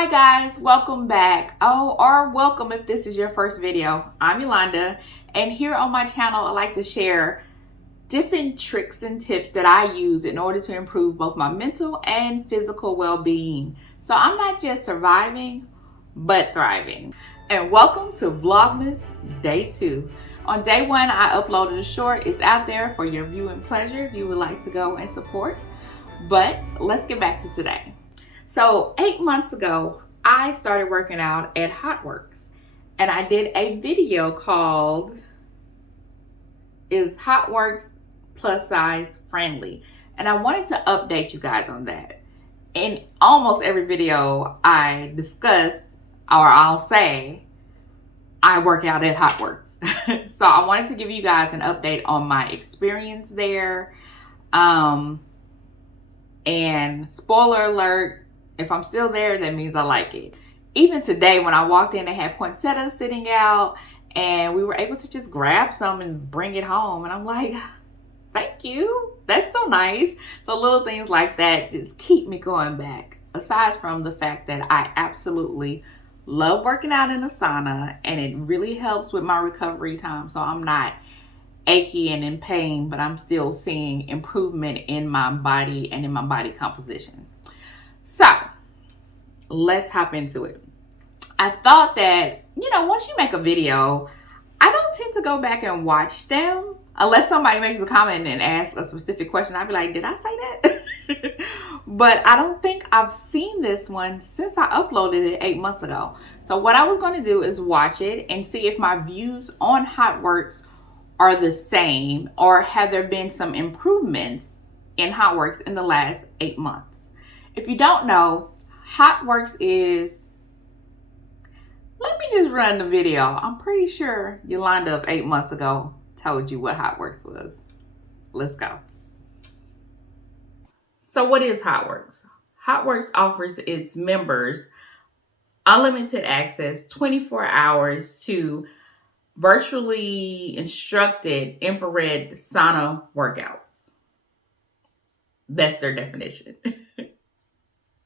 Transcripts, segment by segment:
Hi guys, welcome back. Or welcome if this is your first video. I'm Yolanda, and here on my channel I like to share different tricks and tips that I use in order to improve both my mental and physical well-being. So I'm not just surviving, but thriving. And welcome to Vlogmas Day 2. On day 1, I uploaded a short. It's out there for your viewing pleasure if you would like to go and support. But let's get back to today. So 8 months ago, I started working out at Hotworx, and I did a video called, Is Hotworx Plus Size Friendly? And I wanted to update you guys on that. In almost every video I discuss, or I'll say, I work out at Hotworx. So I wanted to give you guys an update on my experience there. And spoiler alert, if I'm still there, that means I like it. Even today, when I walked in, they had poinsettias sitting out, and we were able to just grab some and bring it home. And I'm like, thank you. That's so nice. So little things like that just keep me going back. Aside from the fact that I absolutely love working out in the sauna, and it really helps with my recovery time. So I'm not achy and in pain, but I'm still seeing improvement in my body and in my body composition. So let's hop into it. I thought that, once you make a video, I don't tend to go back and watch them unless somebody makes a comment and asks a specific question. I'd be like, did I say that? But I don't think I've seen this one since I uploaded it 8 months ago. So what I was going to do is watch it and see if my views on Hotworx are the same, or have there been some improvements in Hotworx in the last 8 months. If you don't know, Hotworx is, let me just run the video. I'm pretty sure Yolanda of 8 months ago told you what Hotworx was. Let's go. So what is Hotworx? Hotworx offers its members unlimited access 24 hours to virtually instructed infrared sauna workouts. That's their definition.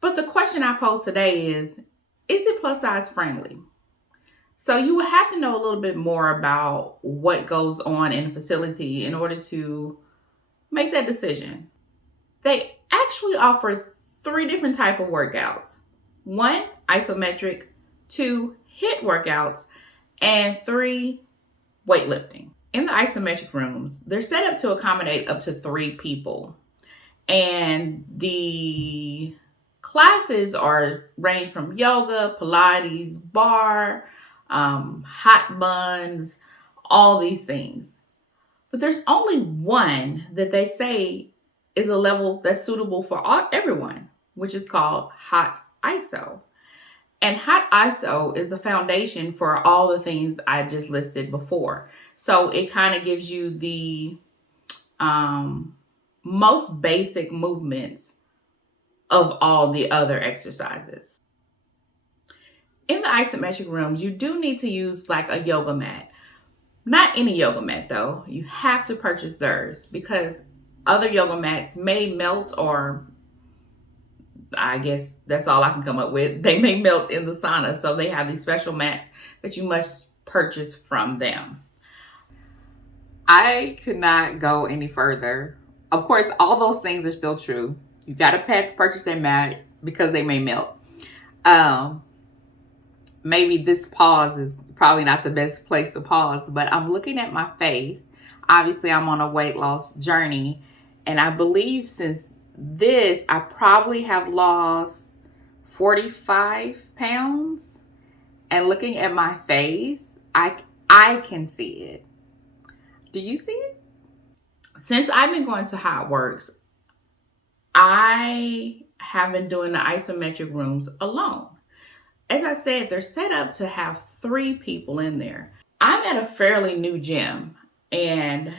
But the question I pose today is it plus size friendly? So you would have to know a little bit more about what goes on in a facility in order to make that decision. They actually offer 3 different types of workouts. 1, isometric, 2, HIIT workouts, and 3, weightlifting. In the isometric rooms, they're set up to accommodate up to 3 people. And the classes range from yoga, Pilates, bar, hot buns, all these things. But there's only one that they say is a level that's suitable for everyone, which is called hot iso. And hot iso is the foundation for all the things I just listed before. So it kind of gives you the most basic movements of all the other exercises. In the isometric rooms, you do need to use like a yoga mat. Not any yoga mat though. You have to purchase theirs because other yoga mats may melt, or I guess that's all I can come up with. They may melt in the sauna. So they have these special mats that you must purchase from them. I could not go any further. Of course, all those things are still true. You got to purchase their mat because they may melt. Maybe this pause is probably not the best place to pause, but I'm looking at my face. Obviously, I'm on a weight loss journey, and I believe since this, I probably have lost 45 pounds. And looking at my face, I can see it. Do you see it? Since I've been going to Hotworx, I have been doing the isometric rooms alone. As I said, they're set up to have 3 people in there. I'm at a fairly new gym, and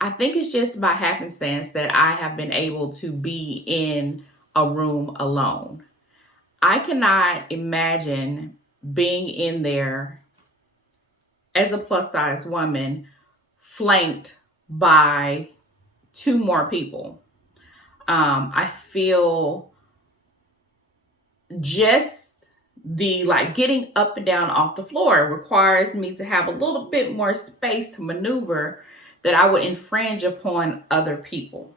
I think it's just by happenstance that I have been able to be in a room alone. I cannot imagine being in there as a plus size woman flanked by 2 more people. I feel just the like getting up and down off the floor requires me to have a little bit more space to maneuver that I would infringe upon other people.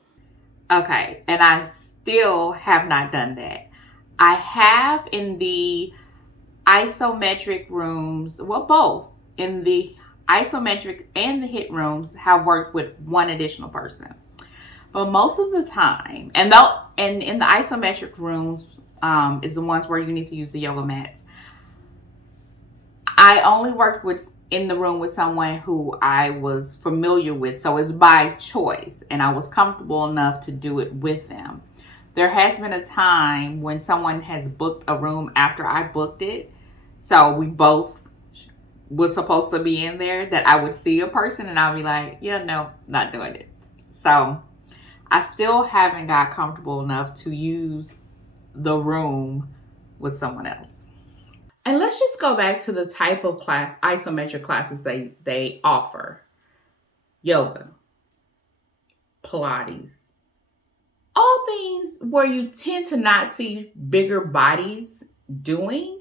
Okay, and I still have not done that. I have in the isometric rooms, well, both in the isometric and the HIIT rooms have worked with one additional person. But most of the time, and in the isometric rooms is the ones where you need to use the yoga mats. I only worked in the room with someone who I was familiar with, so it's by choice, and I was comfortable enough to do it with them. There has been a time when someone has booked a room after I booked it, so we both was supposed to be in there, that I would see a person and I'll be like, yeah, no, not doing it. So I still haven't got comfortable enough to use the room with someone else. And let's just go back to the type of class, isometric classes they offer. Yoga, Pilates, all things where you tend to not see bigger bodies doing.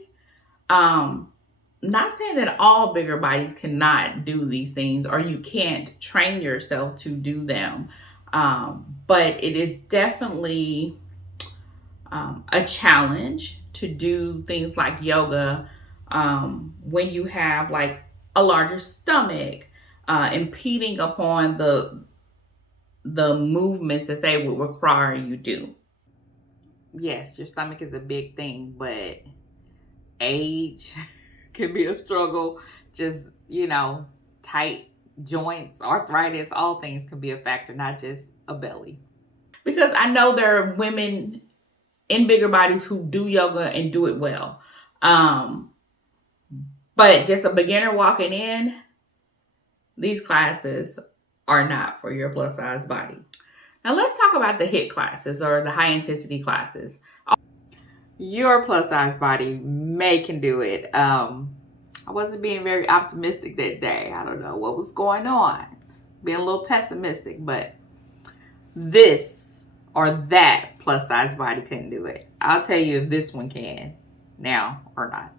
Not saying that all bigger bodies cannot do these things or you can't train yourself to do them. But it is definitely a challenge to do things like yoga when you have like a larger stomach, impeding upon the movements that they would require you do. Yes, your stomach is a big thing, but age can be a struggle. Just, tight joints, arthritis, all things can be a factor, not just a belly. Because I know there are women in bigger bodies who do yoga and do it well. But just a beginner walking in, these classes are not for your plus size body. Now let's talk about the HIIT classes or the high intensity classes. Your plus size body can do it. I wasn't being very optimistic that day. I don't know what was going on. Being a little pessimistic, but this or that plus size body couldn't do it. I'll tell you if this one can now or not.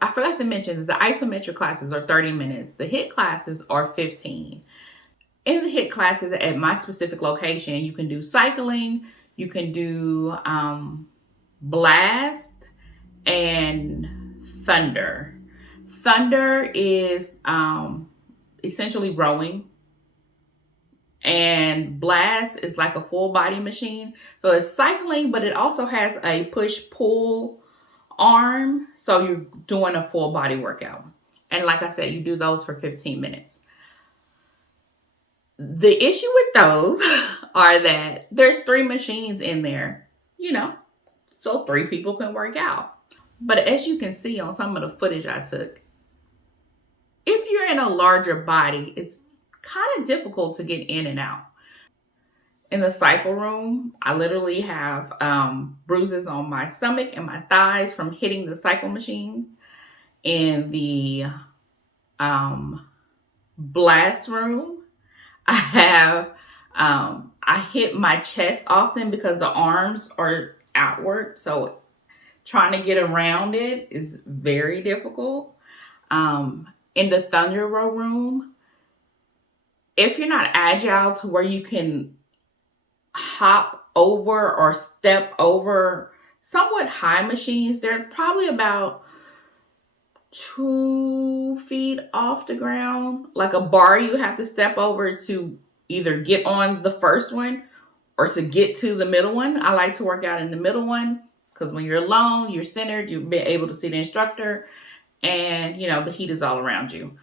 I forgot to mention that the isometric classes are 30 minutes. The HIIT classes are 15. In the HIIT classes at my specific location, you can do cycling, you can do blast, and thunder. Thunder is essentially rowing, and blast is like a full body machine. So it's cycling, but it also has a push-pull arm. So you're doing a full body workout. And like I said, you do those for 15 minutes. The issue with those are that there's 3 machines in there, so 3 people can work out. But as you can see on some of the footage I took, if you're in a larger body, it's kind of difficult to get in and out. In the cycle room, I literally have bruises on my stomach and my thighs from hitting the cycle machines. In the blast room, I have, I hit my chest often because the arms are outward. So trying to get around it is very difficult. In the thunder row room, if you're not agile to where you can hop over or step over somewhat high machines, they're probably about 2 feet off the ground, like a bar you have to step over to either get on the first one or to get to the middle one. I like to work out in the middle one because when you're alone, you're centered, you'll be able to see the instructor, and the heat is all around you.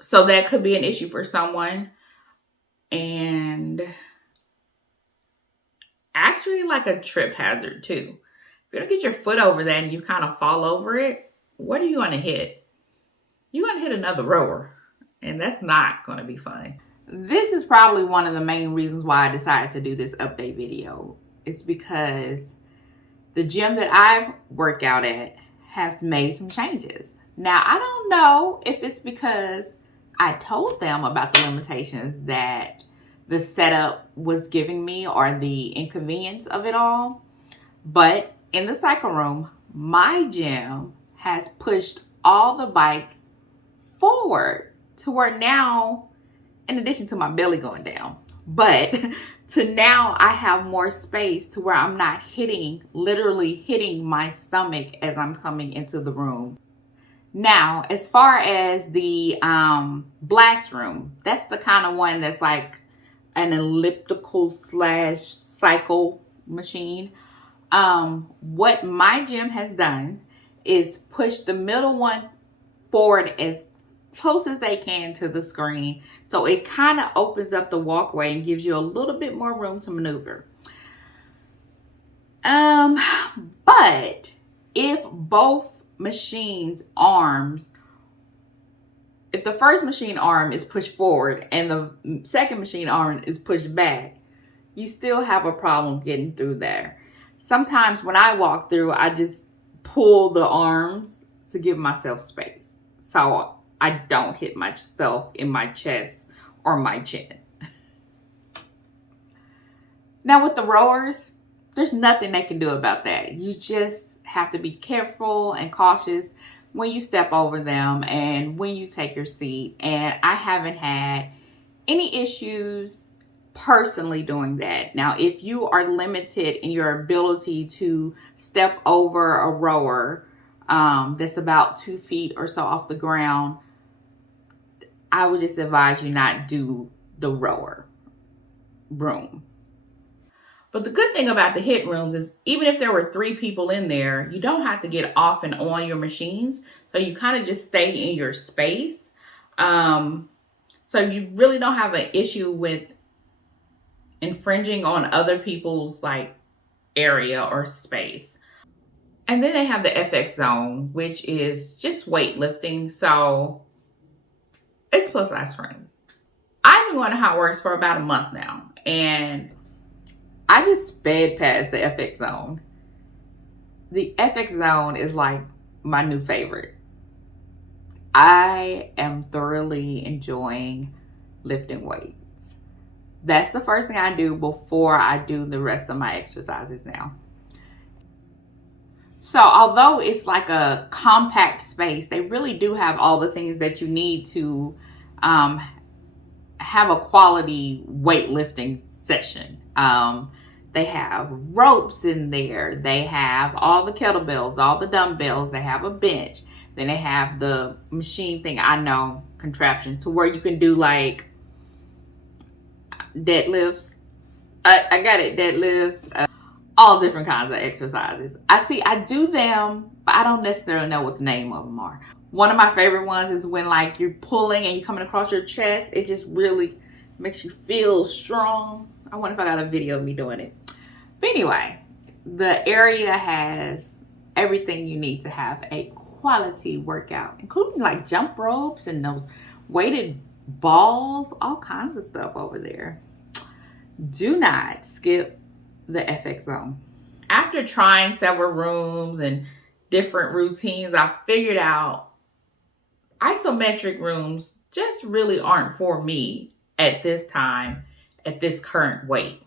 So that could be an issue for someone. And actually like a trip hazard too. If you don't get your foot over that and you kind of fall over it, what are you going to hit? You're going to hit another rower, and that's not going to be fun. This is probably one of the main reasons why I decided to do this update video. It's because the gym that I work out at has made some changes. Now, I don't know if it's because I told them about the limitations that the setup was giving me or the inconvenience of it all, but in the cycle room, my gym has pushed all the bikes forward to where now, in addition to my belly going down, but to now I have more space to where I'm not literally hitting my stomach as I'm coming into the room. Now, as far as the blast room, that's the kind of one that's like an elliptical / cycle machine. What my gym has done is push the middle one forward as close as they can to the screen. So it kind of opens up the walkway and gives you a little bit more room to maneuver. But if both machines arms, if the first machine arm is pushed forward and the second machine arm is pushed back, you still have a problem getting through there. Sometimes when I walk through, I just pull the arms to give myself space, so I don't hit myself in my chest or my chin. Now with the rowers, there's nothing they can do about that. You just have to be careful and cautious when you step over them and when you take your seat. And I haven't had any issues personally doing that. Now, if you are limited in your ability to step over a rower that's about 2 feet or so off the ground, I would just advise you not do the rower room. But the good thing about the HIIT rooms is even if there were 3 people in there, you don't have to get off and on your machines. So you kind of just stay in your space. So you really don't have an issue with infringing on other people's like area or space. And then they have the FX zone, which is just weightlifting. So it's plus size friendly. I've been going to Hotworx for about a month now, and I just sped past the FX zone. The FX zone is like my new favorite. I am thoroughly enjoying lifting weights. That's the first thing I do before I do the rest of my exercises now. So although it's like a compact space, they really do have all the things that you need to have a quality weightlifting session. They have ropes in there. They have all the kettlebells, all the dumbbells. They have a bench. Then they have the machine thing, contraption to where you can do like deadlifts. I got it, deadlifts. All different kinds of exercises. I do them, but I don't necessarily know what the name of them are. One of my favorite ones is when like you're pulling and you're coming across your chest. It just really makes you feel strong. I wonder if I got a video of me doing it. But anyway, the area has everything you need to have a quality workout, including like jump ropes and those weighted balls, all kinds of stuff over there. Do not skip the FX zone. After trying several rooms and different routines, I figured out isometric rooms just really aren't for me at this time, at this current weight.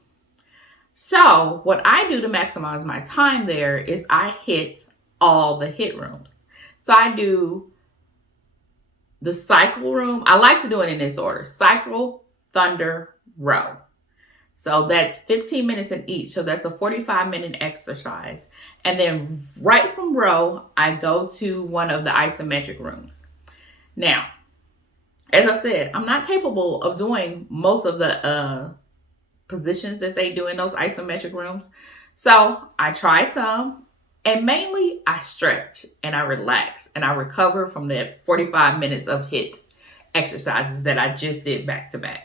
So what I do to maximize my time there is I hit all the HIIT rooms. So I do the cycle room. I like to do it in this order: cycle, thunder, row. So that's 15 minutes in each. So that's a 45-minute exercise. And then right from row, I go to one of the isometric rooms. Now, as I said, I'm not capable of doing most of the positions that they do in those isometric rooms. So I try some, and mainly I stretch and I relax and I recover from that 45 minutes of HIIT exercises that I just did back to back.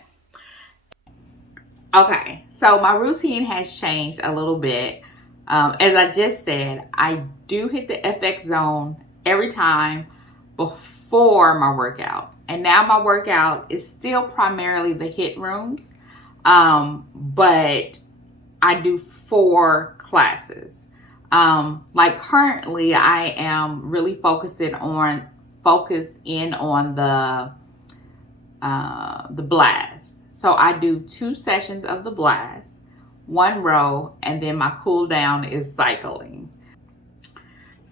Okay, so my routine has changed a little bit. As I just said, I do hit the FX zone every time before my workout. And now my workout is still primarily the HIIT rooms, but I do 4 classes. Like currently, I am really focused in on the blast. So I do 2 sessions of the blast, 1 row, and then my cool down is cycling.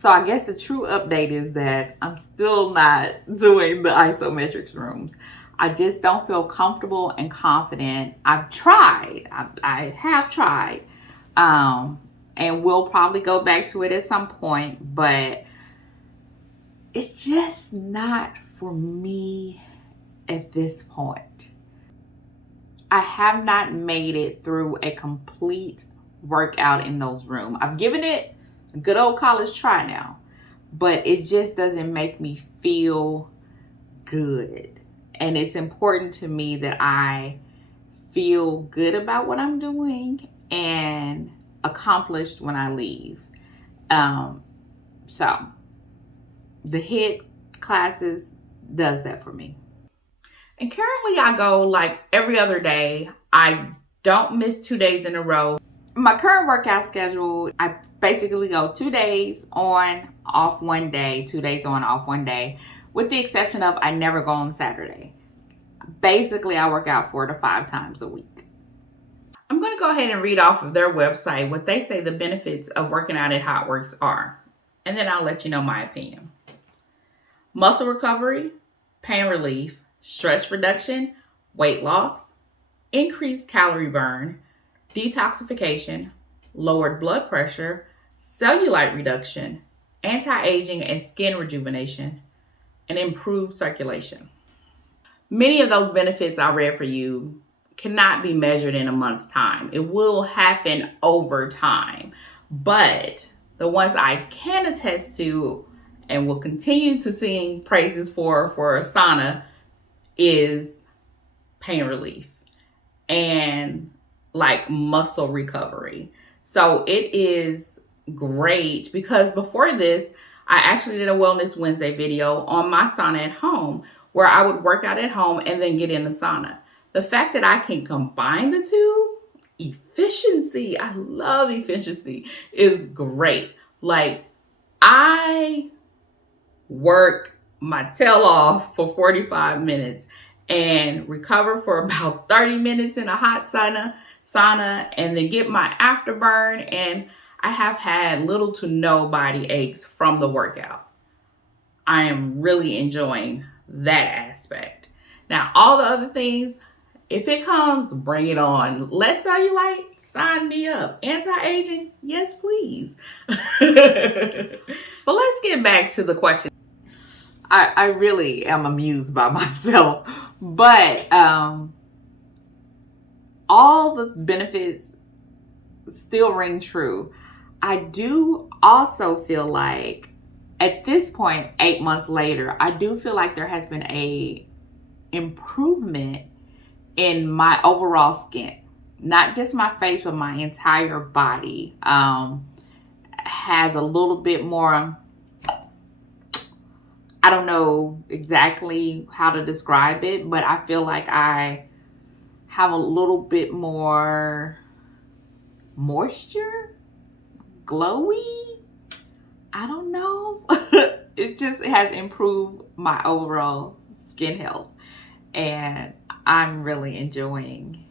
So I guess the true update is that I'm still not doing the isometric rooms. I just don't feel comfortable and confident. I've tried. I have tried. And we'll probably go back to it at some point, but it's just not for me at this point. I have not made it through a complete workout in those rooms. I've given it a good old college try now, but it just doesn't make me feel good. And it's important to me that I feel good about what I'm doing and accomplished when I leave. So the HIIT classes does that for me. And currently I go like every other day. I don't miss 2 days in a row. My current workout schedule, I basically go 2 days on, off 1 day, 2 days on, off 1 day, with the exception of I never go on Saturday. Basically, I work out 4 to 5 times a week. I'm going to go ahead and read off of their website what they say the benefits of working out at Hotworx are, and then I'll let you know my opinion. Muscle recovery, pain relief, stress reduction, weight loss, increased calorie burn, detoxification, lowered blood pressure, cellulite reduction, anti-aging and skin rejuvenation, and improved circulation. Many of those benefits I read for you cannot be measured in a month's time. It will happen over time. But the ones I can attest to and will continue to sing praises for a sauna is pain relief and like muscle recovery. So it is great because before this, I actually did a Wellness Wednesday video on my sauna at home where I would work out at home and then get in the sauna. The fact that I can combine the two, efficiency, I love efficiency, is great. Like I work my tail off for 45 minutes and recover for about 30 minutes in a hot sauna and then get my afterburn, and I have had little to no body aches from the workout. I am really enjoying that aspect. Now, all the other things, if it comes, bring it on. Less cellulite, sign me up. Anti-aging, yes, please. But let's get back to the question. I really am amused by myself, but all the benefits still ring true. I do also feel like at this point, 8 months later, I do feel like there has been a improvement in my overall skin. Not just my face, but my entire body has a little bit more, I don't know exactly how to describe it, but I feel like I have a little bit more moisture, glowy. I don't know. It has improved my overall skin health, and I'm really enjoying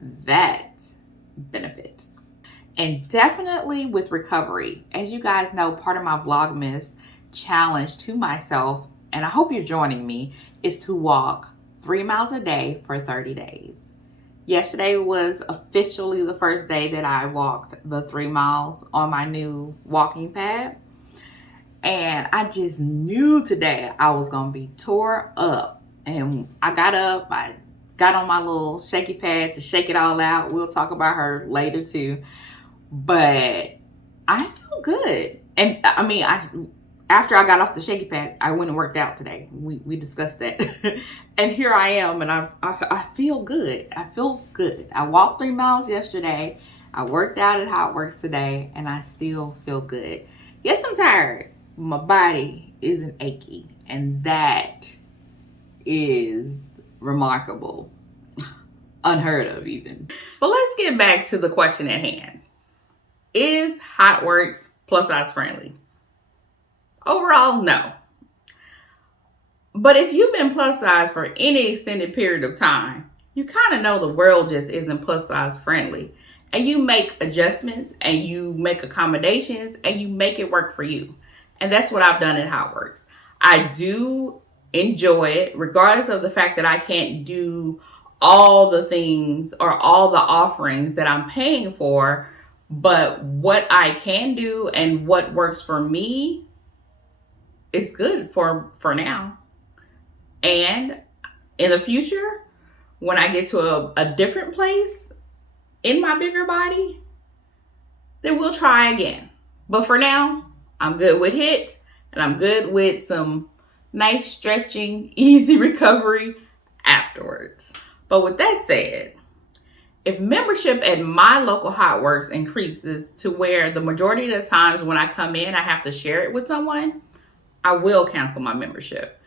that benefit. And definitely with recovery, as you guys know, part of my vlogmas challenge to myself, and I hope you're joining me, is to walk 3 miles a day for 30 days. Yesterday was officially the first day that I walked the 3 miles on my new walking pad. And I just knew today I was going to be tore up. And I got up, I got on my little shaky pad to shake it all out. We'll talk about her later too. But I feel good. And I mean, after I got off the shaky pad, I went and worked out today. We discussed that. And here I am, and I feel good. I feel good. I walked 3 miles yesterday. I worked out at Hotworx today, and I still feel good. Yes, I'm tired. My body isn't achy, and that is remarkable. Unheard of even. But let's get back to the question at hand. Is Hotworx plus size friendly? Overall, no. But if you've been plus size for any extended period of time, you kind of know the world just isn't plus size friendly. And you make adjustments and you make accommodations and you make it work for you. And that's what I've done at Hotworx. I do enjoy it, regardless of the fact that I can't do all the things or all the offerings that I'm paying for. But what I can do and what works for me is good for now. And in the future, when I get to a different place in my bigger body, then we'll try again. But for now, I'm good with HIIT, and I'm good with some nice stretching, easy recovery afterwards. But with that said, if membership at my local Hotworx increases to where the majority of the times when I come in, I have to share it with someone, I will cancel my membership.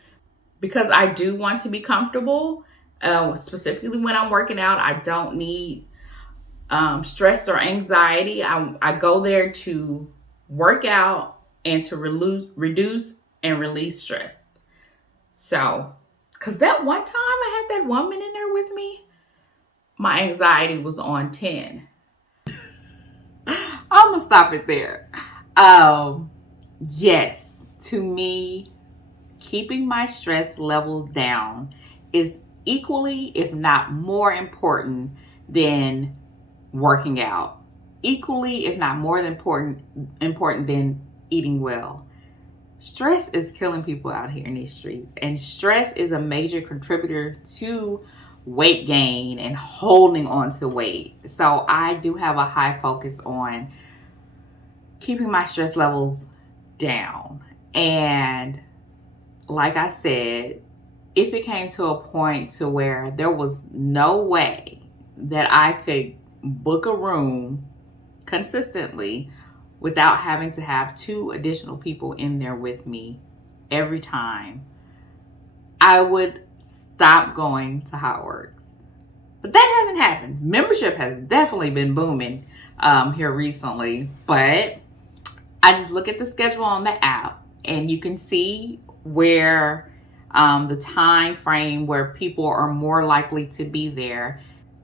Because I do want to be comfortable, specifically when I'm working out. I don't need stress or anxiety. I go there to work out and to reduce and release stress. So, because that one time I had that woman in there with me, my anxiety was on 10. I'm gonna stop it there. Yes, to me, keeping my stress level down is equally, if not more important than working out. Equally, if not more than important than eating well. Stress is killing people out here in these streets, and stress is a major contributor to weight gain and holding on to weight. So I do have a high focus on keeping my stress levels down. And like I said, if it came to a point to where there was no way that I could book a room consistently without having to have 2 additional people in there with me every time, I would stop going to Hotworx. But that hasn't happened. Membership has definitely been booming here recently. But I just look at the schedule on the app, and you can see where the time frame where people are more likely to be there.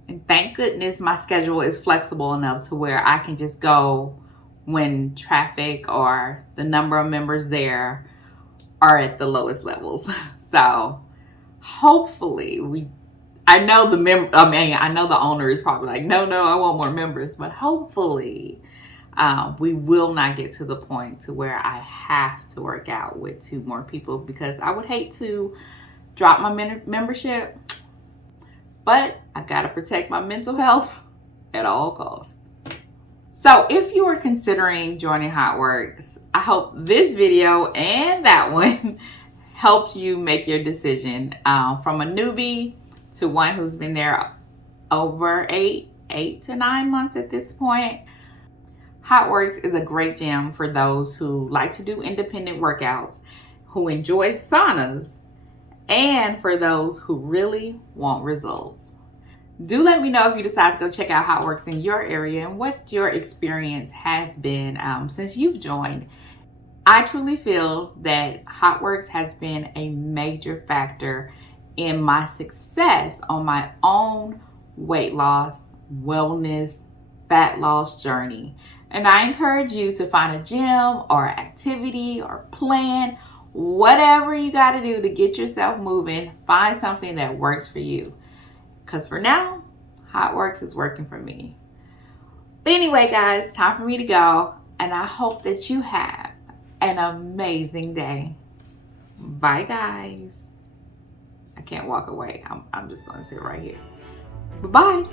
And thank goodness my schedule is flexible enough to where I can just go when traffic or the number of members there are at the lowest levels. So hopefully I know the owner is probably like, no, I want more members, but hopefully we will not get to the point to where I have to work out with 2 more people, because I would hate to drop my membership, but I gotta protect my mental health at all costs. So if you are considering joining Hotworx, I hope this video and that one helps you make your decision from a newbie to one who's been there over 8 to 9 months at this point. Hotworx is a great gym for those who like to do independent workouts, who enjoy saunas, and for those who really want results. Do let me know if you decide to go check out Hotworx in your area and what your experience has been since you've joined. I truly feel that Hotworx has been a major factor in my success on my own weight loss, wellness, fat loss journey. And I encourage you to find a gym or activity or plan, whatever you got to do to get yourself moving. Find something that works for you. Because for now, Hotworx is working for me. But anyway, guys, time for me to go. And I hope that you have an amazing day. Bye, guys. I can't walk away. I'm just going to sit right here. Bye-bye.